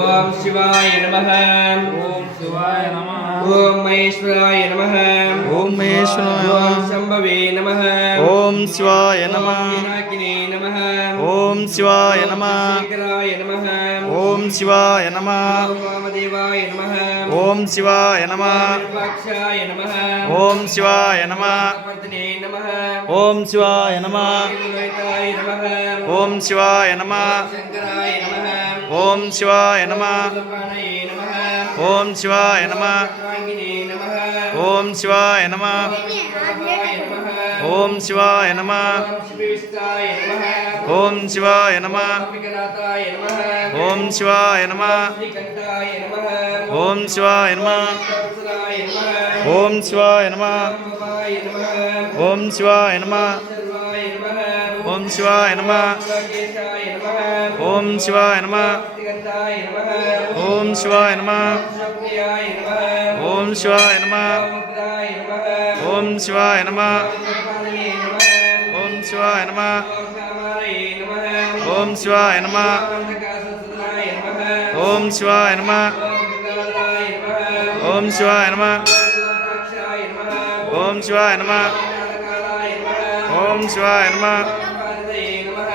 ओम शिवाय नमः। ओम शिवाय नमः। ओम महेश्वराय नमः। ओम महेश्वराय ओम नमः। शंभवे नमः। ओम शिवाय नमः। ओम पिनाकिने नमः। ओम शिवाय नमः। शेखराय नमः। ओम शिवाय नमः। ओम वामदेवाय नमः। ओम शिवाय नमः। विरूपाक्षाय नमः। ओम शिवाय नमः। वर्धने नमः। ओम शिवाय नमः। लोहिताय नमः। ओम शिवाय नमः। शंकराय नमः। ओम शिवाय नमः। सुलभानये नमः। ओम शिवाय नमः। चक्रांगिने नमः। ओम शिवाय नमः। प्रभाय नमः। ओम शिवाय नमः। ओम शिविष्टाय नमः। ओम शिवाय नमः। विकनाथाय नमः। ओम शिवाय नमः। श्रीकंठाय नमः। ओम शिवाय नमः। सर्वसराय नमः। ओम शिवाय नमः। भवाय नमः। ओम शिवाय नमः। सर्वाय नमः। ओम शिवाय नमः। केशाय नमः। ओम शिवाय नमः। श्रीकंठाय नमः। ओम शिवाय नमः। शिवप्रियाय नमः। ओम शिवाय नमः। मुद्राय नमः। ओम शिवाय नमः। सर्वपालने नमः। ओम शिवाय नमः। कामाय नमः। ओम शिवाय नमः। काससदाय नमः। ओम शिवाय नमः। गंगाधराय नमः। ओम शिवाय नमः। काक्षाय नमः। ओम शिवाय नमः। कालकालाय नमः। ओम शिवाय नमः। पार्वतीये नमः।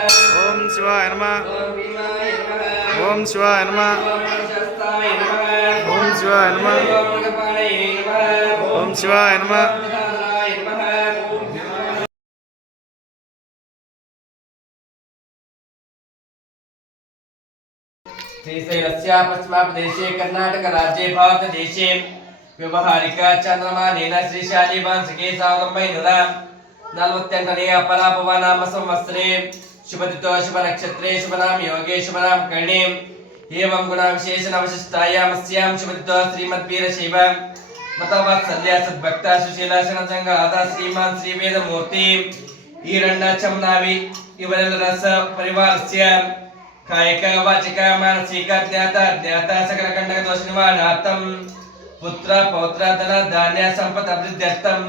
ओम शिवाय नमः। भीमाय नमः। ओम शिवाय नमः। शस्ताय नमः। ओम शिवाय नमः। गणपालये नमः। ओम शिवाय नमः। दाराय नमः। श्रीशैलस्य पश्चिमप्रदेशे कर्नाटकराज्ये भारतदेशे ವ್ಯವಹಾರಿಕ ಚಂದ್ರಮಾನೇನ ಶ್ರೀಶಾಲಿ ವಾರ್ಷಿಕೆ 1948ನೇ ಅಪರಾಪವ ನಾಮ ಸಂವತ್ಸರೆ ಶುಭದಿತೋ ಶುಭ ನಕ್ಷತ್ರೆ ಶುಭನಾಮ ಯೋಗೆ ಶುಭನಾಮ ಕರ್ಣೆ ಏವಂ ಗುಣ ವಿಶೇಷಣ ವಿಶಿಷ್ಟಾಯಾಮಸ್ಯಾಂ ಶುಭದಿತೋ ಶ್ರೀಮದ್ವೀರಶೈವ ಮತವಾತ್ಸಲ್ಯ ಸದ್ಭಕ್ತ ಸುಶೀಲ ಶರಣಸಂಘಾದ ಶ್ರೀಮಾನ್ ಶ್ರೀ ವೇದಮೂರ್ತಿ ಈರಣ್ಣ ಚಮ್ನಾವಿ ಇವರೆಲ್ಲರ ಪರಿವಾರಸ್ಯ ಕಾಯಕ ವಾಚಿಕ ಮಾನಸಿಕ ಜ್ಞಾತ ಅಜ್ಞಾತ ಸಕಲ ಕಂಡಕ ದೋಷ ನಿವಾರಣಾರ್ಥಂ पुत्र पौत्र धन धान्य संपद अभिवृद्ध्यर्थम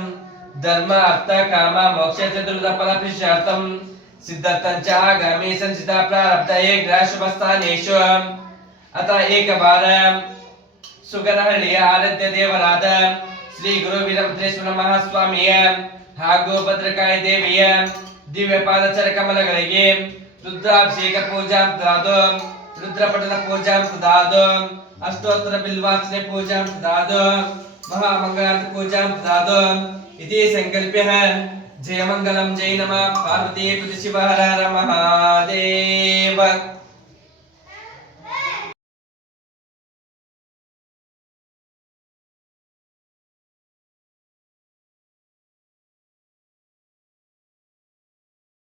धर्म अर्थ काम मोक्ष चतुर्विध फलप्राप्त्यर्थम सिद्धतंच आगामी संचिता प्रारब्ध एक शुभस्थानेषु अतः एक बार सुगनहಳ್ಳಿಯ ಆರಾಧ್ಯ ದೇವರಾದ ಶ್ರೀ ಗುರು ವೀರಭದ್ರೇಶ್ವರ ಮಹಾಸ್ವಾಮಿಯ ಹಾಗೂ ಭದ್ರಕಾಳಿ ದೇವಿಯ ದಿವ್ಯ ಪಾದಚರ ಕಮಲಗಳಿಗೆ ರುದ್ರಾಭಿಷೇಕ ಪೂಜಾಂ ತದಾದು रुद्रपठन पूजां तदादु अष्टोत्तर बिल्वार्चने पूजां तदादु महामंगलार्थ पूजां तदादु इति संकल्प्यः जय मंगलम जय नमः पार्वती पति शिव हर हर महादेव।